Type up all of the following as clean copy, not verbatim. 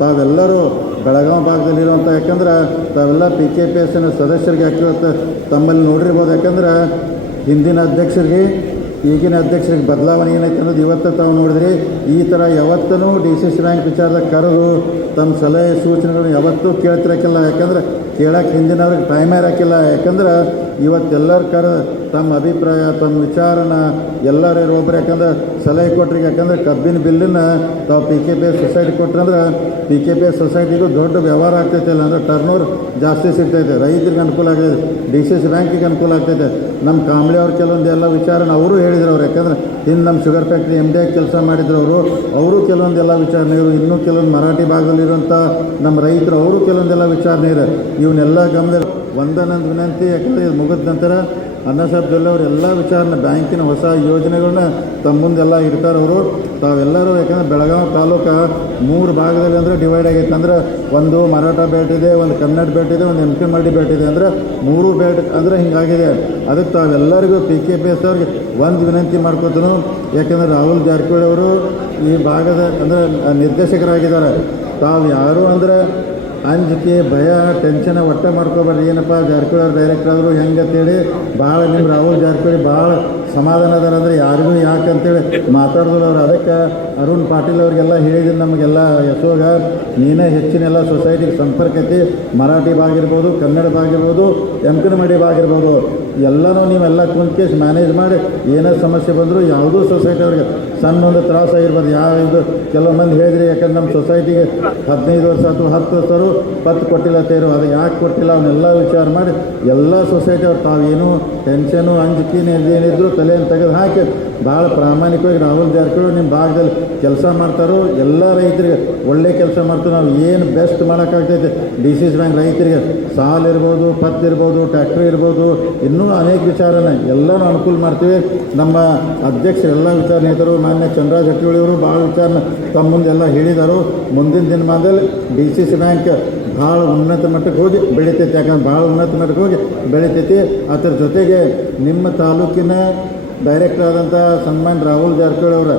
ತಾವೆಲ್ಲರೂ ಬೆಳಗಾವಿ ಭಾಗದಲ್ಲಿರುವಂಥ, ಯಾಕಂದ್ರೆ ತಾವೆಲ್ಲ PKPSನ ಸದಸ್ಯರಿಗೆ ಹಾಕಿರುವಂಥ ತಮ್ಮಲ್ಲಿ ನೋಡಿರ್ಬೋದು. ಯಾಕಂದ್ರೆ ಹಿಂದಿನ ಅಧ್ಯಕ್ಷರಿಗೆ ಈಗಿನ ಅಧ್ಯಕ್ಷರಿಗೆ ಬದಲಾವಣೆ ಏನೈತೆ ಅನ್ನೋದು ಇವತ್ತು ತಾವು ನೋಡಿದ್ರಿ. ಈ ಥರ ಯಾವತ್ತೂ DCC ಬ್ಯಾಂಕ್ ವಿಚಾರದಾಗ ಕರೆದು ತಮ್ಮ ಸಲಹೆ ಸೂಚನೆಗಳನ್ನ ಯಾವತ್ತೂ ಕೇಳ್ತಿರಕ್ಕಿಲ್ಲ. ಯಾಕಂದ್ರೆ ಕೇಳಕ್ಕೆ ಹಿಂದಿನವ್ರಿಗೆ ಟೈಮೇ ಇರೋಕ್ಕಿಲ್ಲ. ಯಾಕಂದ್ರೆ ಇವತ್ತೆಲ್ಲರ ತಮ್ಮ ಅಭಿಪ್ರಾಯ ತಮ್ಮ ವಿಚಾರನ ಎಲ್ಲರೂ ಒಬ್ಬರು ಯಾಕಂದ್ರೆ ಸಲಹೆ ಕೊಟ್ರಿಗೆ. ಯಾಕಂದ್ರೆ ಕಬ್ಬಿನ ಬಿಲ್ಲನ್ನು ತಾವು PKPS ಸೊಸೈಟಿ ಕೊಟ್ರಂದ್ರೆ PKPS ಸೊಸೈಟಿಗೂ ದೊಡ್ಡ ವ್ಯವಹಾರ ಆಗ್ತೈತಿಲ್ಲ, ಅಂದರೆ ಟರ್ನೋವರ್ ಜಾಸ್ತಿ ಸಿಗ್ತೈತೆ, ರೈತರಿಗೆ ಅನುಕೂಲ ಆಗ್ತೈತೆ, DCC ಬ್ಯಾಂಕಿಗೆ ಅನುಕೂಲ ಆಗ್ತೈತೆ. ನಮ್ಮ ಕಾಂಬ್ಳಿ ಅವ್ರು ಕೆಲವೊಂದು ಎಲ್ಲ ವಿಚಾರನ ಅವರು ಹೇಳಿದ್ರು ಅವ್ರು. ಯಾಕಂದ್ರೆ ಇನ್ನು ನಮ್ಮ ಶುಗರ್ ಫ್ಯಾಕ್ಟ್ರಿ MD ಆಗಿ ಕೆಲಸ ಮಾಡಿದ್ರು ಅವರು ಕೆಲವೊಂದೆಲ್ಲ ವಿಚಾರಣೆಗಳು, ಇನ್ನೂ ಕೆಲವೊಂದು ಮರಾಠಿ ಭಾಗದಲ್ಲಿರುವಂಥ ನಮ್ಮ ರೈತರು ಅವರು ಕೆಲವೊಂದೆಲ್ಲ ವಿಚಾರಣೆ ಇದೆ. ಇವನ್ನೆಲ್ಲ ಗಮನ ಒಂದೊಂದು ವಿನಂತಿ. ಯಾಕಂದರೆ ಇದು ಮುಗಿದ ನಂತರ ಅಣ್ಣಾಸಾಹೇಬ್ ಜೊಲ್ಲೆ ಅವರು ಎಲ್ಲ ವಿಚಾರನ ಬ್ಯಾಂಕಿನ ಹೊಸ ಯೋಜನೆಗಳನ್ನ ತಮ್ಮ ಮುಂದೆಲ್ಲ ಇರ್ತಾರೆ ಅವರು. ತಾವೆಲ್ಲರೂ ಯಾಕಂದರೆ ಬೆಳಗಾವಿ ತಾಲೂಕು 3 ಭಾಗದಲ್ಲಿ ಅಂದರೆ ಡಿವೈಡ್ ಆಗೈತೆ. ಅಂದರೆ ಒಂದು ಮರಾಠ ಬೆಲ್ಟ್ ಇದೆ, ಒಂದು ಕನ್ನಡ ಬೆಲ್ಟ್ ಇದೆ, ಒಂದು MK ಮಲ್ಟಿ ಬೆಲ್ಟ್ ಇದೆ. ಅಂದರೆ 3 ಬೆಲ್ಟ್ ಅಂದರೆ ಹಿಂಗಾಗಿದೆ. ಅದಕ್ಕೆ ತಾವೆಲ್ಲರಿಗೂ PKPS ಅವ್ರಿಗೆ ಒಂದು ವಿನಂತಿ ಮಾಡ್ಕೊತನು. ಯಾಕೆಂದರೆ ರಾಹುಲ್ ಜಾರಕಿಹೊಳಿ ಅವರು ಈ ಭಾಗದ ಅಂದರೆ ನಿರ್ದೇಶಕರಾಗಿದ್ದಾರೆ. ತಾವು ಯಾರು ಅಂದರೆ ಅಂಜಿಕೆ ಭಯ ಟೆನ್ಷನ್ ಒಟ್ಟೆ ಮಾಡ್ಕೊಬಾರ್ದು. ಏನಪ್ಪ ಜಾರಕಿಹೊಳಿ ಅವ್ರು ಡೈರೆಕ್ಟರ್ ಆದರು ಹೆಂಗೆ ಅಂತೇಳಿ ಭಾಳ ನಿಮ್ಮ ರಾಹುಲ್ ಜಾರಕಿಹೊಳಿ ಭಾಳ ಸಮಾಧಾನ ಅದಾರ ಅಂದರೆ ಯಾರಿಗೂ ಯಾಕಂತೇಳಿ ಮಾತಾಡಿದ್ರು ಅವ್ರು. ಅದಕ್ಕೆ ಅರುಣ್ ಪಾಟೀಲ್ ಅವ್ರಿಗೆಲ್ಲ ಹೇಳಿದ್ದೀನಿ, ನಮಗೆಲ್ಲ ಯಶೋಗ ನೀನೇ ಹೆಚ್ಚಿನೆಲ್ಲ ಸೊಸೈಟಿಗೆ ಸಂಪರ್ಕ ಐತಿ. ಮರಾಠಿ ಭಾಗ ಇರ್ಬೋದು, ಕನ್ನಡ ಭಾಗ ಇರ್ಬೋದು, MK ಮಡಿ ಭಾಗ ಇರ್ಬೋದು, ಎಲ್ಲನೂ ನೀವೆಲ್ಲ ಕುಂತ್ಕೇಶ್ ಮ್ಯಾನೇಜ್ ಮಾಡಿ ಏನೇ ಸಮಸ್ಯೆ ಬಂದರೂ ಯಾವುದೂ ಸೊಸೈಟಿ ಅವ್ರಿಗೆ ಸಣ್ಣ ಒಂದು ತ್ರಾಸ ಆಗಿರ್ಬೋದು. ಇದು ಕೆಲವು ಮಂದಿ ಹೇಳಿದ್ರಿ, ಯಾಕಂದ್ರೆ ನಮ್ಮ ಸೊಸೈಟಿಗೆ 15 ವರ್ಷ ಅಥವಾ 10 ವರ್ಷರು ಪತ್ತು ಕೊಟ್ಟಿಲ್ಲ ತೇರು, ಅದು ಯಾಕೆ ಕೊಟ್ಟಿಲ್ಲ ಅವನ್ನೆಲ್ಲ ವಿಚಾರ ಮಾಡಿ ಎಲ್ಲ ಸೊಸೈಟಿ ಅವ್ರು ತಾವೇನು ಟೆನ್ಷನು ಅಂಜಿಕೆನೇ ಏನಿದ್ರು ತಲೆಯನ್ನು ತೆಗೆದು ಹಾಕಿ ಭಾಳ ಪ್ರಾಮಾಣಿಕವಾಗಿ ರಾಹುಲ್ ಜಾರಕಿಹೊಳಿ ನಿಮ್ಮ ಭಾಗದಲ್ಲಿ ಕೆಲಸ ಮಾಡ್ತಾರೋ. ಎಲ್ಲ ರೈತರಿಗೆ ಒಳ್ಳೆ ಕೆಲಸ ಮಾಡ್ತಾರೆ. ನಾವು ಏನು ಬೆಸ್ಟ್ ಮಾಡೋಕ್ಕಾಗ್ತೈತೆ DCC ಬ್ಯಾಂಕ್ ರೈತರಿಗೆ ಸಾಲ ಇರ್ಬೋದು, ಪತ್ತು ಇರ್ಬೋದು, ಟ್ಯಾಕ್ಟ್ರಿ ಇರ್ಬೋದು, ಇನ್ನೂ ಅನೇಕ ವಿಚಾರನ ಎಲ್ಲನೂ ಅನುಕೂಲ ಮಾಡ್ತೀವಿ. ನಮ್ಮ ಅಧ್ಯಕ್ಷರು ಎಲ್ಲ ವಿಚಾರ ನೇತರು ಮಾನ್ಯ ಚಂದ್ರರಾಜ್ ಹಟ್ಟಿಹೊಳಿಯವರು ಭಾಳ ವಿಚಾರನ ತಮ್ಮ ಮುಂದೆಲ್ಲ ಹೇಳಿದರು. ಮುಂದಿನ ದಿನಮಾನದಲ್ಲಿ DCC ಬ್ಯಾಂಕ್ ಭಾಳ ಉನ್ನತ ಮಟ್ಟಕ್ಕೆ ಹೋಗಿ ಬೆಳಿತೈತಿ. ಯಾಕಂದ್ರೆ ಭಾಳ ಉನ್ನತ ಮಟ್ಟಕ್ಕೆ ಹೋಗಿ ಬೆಳಿತೈತಿ. ಅದರ ಜೊತೆಗೆ ನಿಮ್ಮ ತಾಲೂಕಿನ ಡೈರೆಕ್ಟರ್ ಆದಂಥ ಸನ್ಮಾನ್ ರಾಹುಲ್ ಜಾರಕಿಹೊಳಿ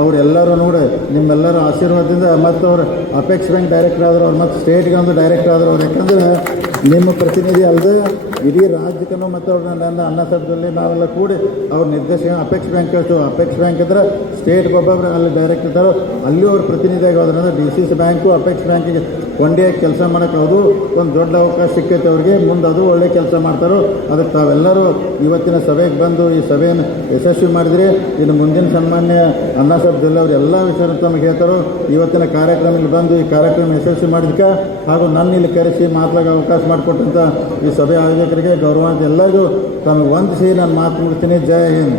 ಅವರೆಲ್ಲರೂ ನೋಡಿ ನಿಮ್ಮೆಲ್ಲರ ಆಶೀರ್ವಾದದಿಂದ ಮತ್ತು ಅವರು ಅಪೆಕ್ಸ್ ಬ್ಯಾಂಕ್ ಡೈರೆಕ್ಟರ್ ಆದರು ಅವ್ರು, ಮತ್ತು ಸ್ಟೇಟ್ಗೆ ಒಂದು ಡೈರೆಕ್ಟರ್ ಆದರು ಅವ್ರು. ಯಾಕಂದ್ರೆ ನಿಮ್ಮ ಪ್ರತಿನಿಧಿ ಅಲ್ಲದೆ ಇಡೀ ರಾಜ್ಯಕ್ಕೂ ಮತ್ತು ಅವ್ರು ನನ್ನ ಅಣ್ಣಾಸಾಹೇಬ್ ನಾವೆಲ್ಲ ಕೂಡಿ ಅವ್ರ ನಿರ್ದೇಶಕ ಅಪೆಕ್ಸ್ ಬ್ಯಾಂಕ್ ಕಳಿಸ್ತು. ಅಪೆಕ್ಸ್ ಬ್ಯಾಂಕ್ ಅಂದ್ರೆ ಸ್ಟೇಟ್ಗೆ ಒಬ್ಬೊಬ್ಬರು ಅಲ್ಲಿ ಡೈರೆಕ್ಟರ್ ಇದ್ದಾರೋ ಅಲ್ಲಿ ಅವ್ರ ಪ್ರತಿನಿಧಿಯಾಗಿ ಹೋದ್ರಿಂದ DCC ಬ್ಯಾಂಕು ಅಪೆಕ್ಸ್ ಬ್ಯಾಂಕಿಗೆ ಕೊಂಡಿಯಾಗಿ ಕೆಲಸ ಮಾಡೋಕ್ಕೆ ಅದು ಒಂದು ದೊಡ್ಡ ಅವಕಾಶ ಸಿಕ್ಕೈತೆ ಅವ್ರಿಗೆ. ಮುಂದೆ ಅದು ಒಳ್ಳೆ ಕೆಲಸ ಮಾಡ್ತಾರೋ. ಅದಕ್ಕೆ ತಾವೆಲ್ಲರೂ ಇವತ್ತಿನ ಸಭೆಗೆ ಬಂದು ಈ ಸಭೆಯನ್ನು ಯಶಸ್ವಿ ಮಾಡಿದ್ರಿ. ಇನ್ನು ಮುಂದಿನ ಸನ್ಮಾನ್ಯ ಅಣ್ಣಾಸಾಹೇಬ್ ಜೊಲ್ಲೆ ಅವರು ಎಲ್ಲ ವಿಚಾರ ತಮಗೆ ಹೇಳ್ತಾರೋ. ಇವತ್ತಿನ ಕಾರ್ಯಕ್ರಮದಲ್ಲಿ ಬಂದು ಈ ಕಾರ್ಯಕ್ರಮ ಯಶಸ್ವಿ ಮಾಡಿದಕ್ಕೆ ಹಾಗೂ ನನ್ನ ಇಲ್ಲಿ ಕರೆಸಿ ಮಾತನಾಡೋ ಅವಕಾಶ ಮಾಡಿಕೊಟ್ಟಂಥ ಈ ಸಭೆ ಆಯೋಜಕರಿಗೆ ಗೌರವಾಂತ ಎಲ್ಲರಿಗೂ ತಮಗೆ ವಂದಿಸಿ ನಾನು ಮಾತು ಮುಗಿಸ್ತೀನಿ. ಜೈ ಹಿಂದ್.